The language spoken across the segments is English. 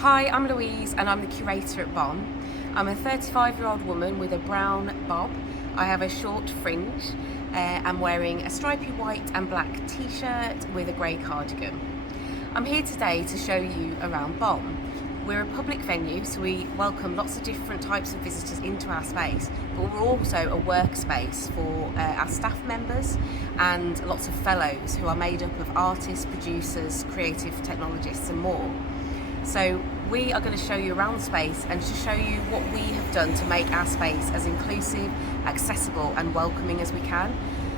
Hi, I'm Louise and I'm the curator at BOM. I'm a 35-year-old woman with a brown bob. I have a short fringe. I'm wearing a stripy white and black t-shirt with a grey cardigan. I'm here today to show you around BOM. We're a public venue, so we welcome lots of different types of visitors into our space, but we're also a workspace for our staff members and lots of fellows who are made up of artists, producers, creative technologists and more. So we are going to show you around the space and to show you what we have done to make our space as inclusive, accessible and welcoming as we can.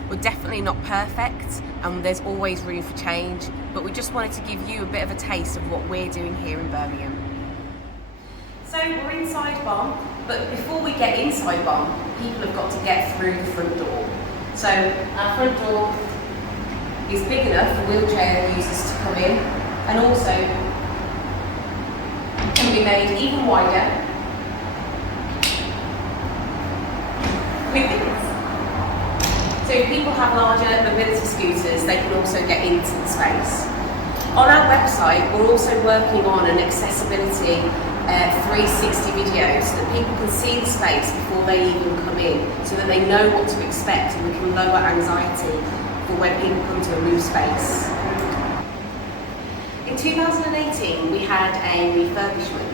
We're definitely not perfect and there's always room for change, but we just wanted to give you a bit of a taste of what we're doing here in Birmingham. So we're inside BOM, but before we get inside BOM, people have got to get through the front door. So our front door is big enough for wheelchair users to come in, and also can be made even wider with this. So if people have larger mobility scooters, they can also get into the space. On our website, we're also working on an accessibility 360 video so that people can see the space before they even come in, so that they know what to expect and we can lower anxiety for when people come to a new space. In 2018, we had a refurbishment,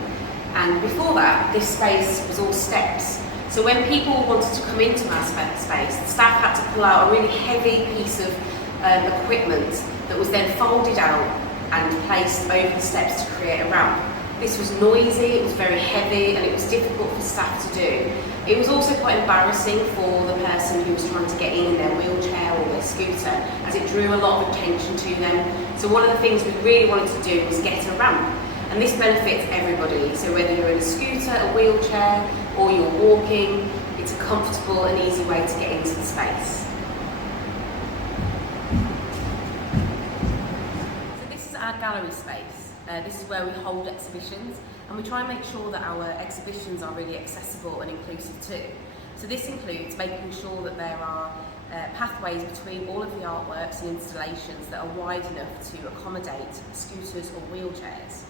and before that, this space was all steps. So when people wanted to come into our space, the staff had to pull out a really heavy piece of equipment that was then folded out and placed over the steps to create a ramp. This was noisy, it was very heavy, and it was difficult for staff to do. It was also quite embarrassing for the person who was trying to get in their wheelchair or their scooter, as it drew a lot of attention to them. So one of the things we really wanted to do was get a ramp, and this benefits everybody. So whether you're in a scooter, a wheelchair, or you're walking, it's a comfortable and easy way to get into the space. So this is our gallery space. This is where we hold exhibitions, and we try and make sure that our exhibitions are really accessible and inclusive too. So this includes making sure that there are pathways between all of the artworks and installations that are wide enough to accommodate scooters or wheelchairs.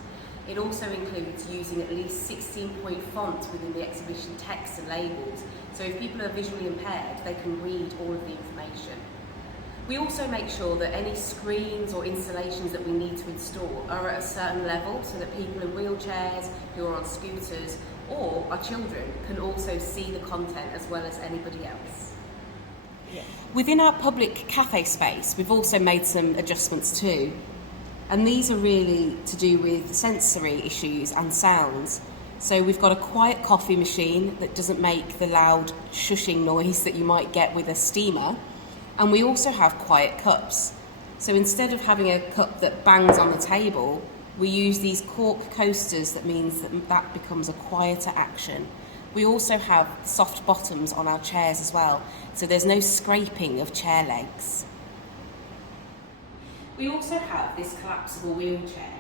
It also includes using at least 16-point font within the exhibition text and labels, so if people are visually impaired, they can read all of the information. We also make sure that any screens or installations that we need to install are at a certain level, so that people in wheelchairs, who are on scooters, or our children can also see the content as well as anybody else. Yeah. Within our public cafe space, we've also made some adjustments too. And these are really to do with sensory issues and sounds. So we've got a quiet coffee machine that doesn't make the loud shushing noise that you might get with a steamer. And we also have quiet cups. So instead of having a cup that bangs on the table, we use these cork coasters. That means that becomes a quieter action. We also have soft bottoms on our chairs as well, so there's no scraping of chair legs. We also have this collapsible wheelchair,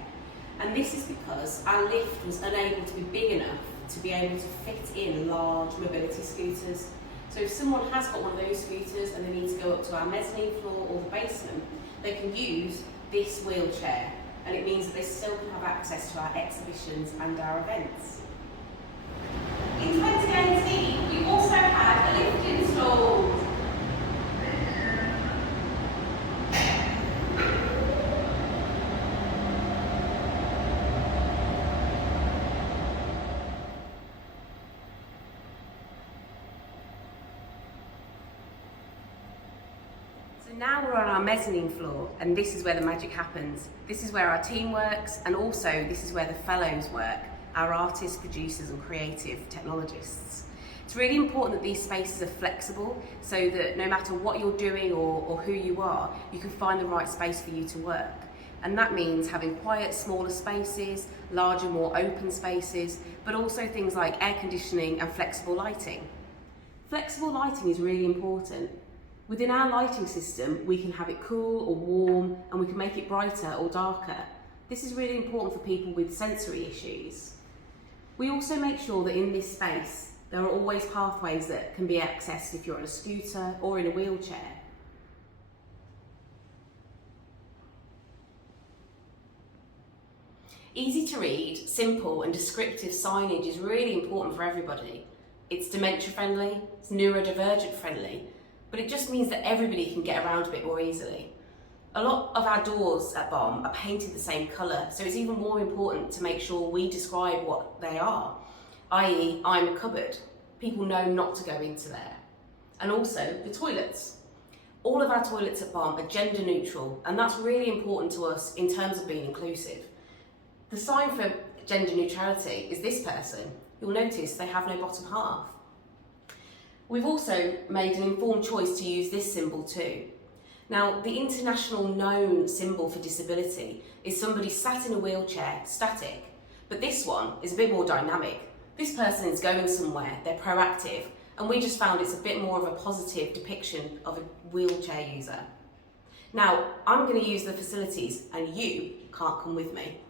and this is because our lift was unable to be big enough to be able to fit in large mobility scooters. So if someone has got one of those scooters and they need to go up to our mezzanine floor or the basement, they can use this wheelchair, and it means that they still can have access to our exhibitions and our events. In 2018, we also had a lift installed. Now we're on our mezzanine floor, and this is where the magic happens. This is where our team works, and also this is where the fellows work, our artists, producers and creative technologists. It's really important that these spaces are flexible, so that no matter what you're doing or who you are, you can find the right space for you to work. And that means having quiet, smaller spaces, larger, more open spaces, but also things like air conditioning and flexible lighting. Flexible lighting is really important. Within our lighting system, we can have it cool or warm, and we can make it brighter or darker. This is really important for people with sensory issues. We also make sure that in this space, there are always pathways that can be accessed if you're on a scooter or in a wheelchair. Easy to read, simple and descriptive signage is really important for everybody. It's dementia friendly, it's neurodivergent friendly, but it just means that everybody can get around a bit more easily. A lot of our doors at BOM are painted the same colour, so it's even more important to make sure we describe what they are, i.e. I'm a cupboard. People know not to go into there. And also the toilets. All of our toilets at BOM are gender neutral, and that's really important to us in terms of being inclusive. The sign for gender neutrality is this person. You'll notice they have no bottom half. We've also made an informed choice to use this symbol too. Now, the international known symbol for disability is somebody sat in a wheelchair, static, but this one is a bit more dynamic. This person is going somewhere, they're proactive, and we just found it's a bit more of a positive depiction of a wheelchair user. Now, I'm going to use the facilities and you can't come with me.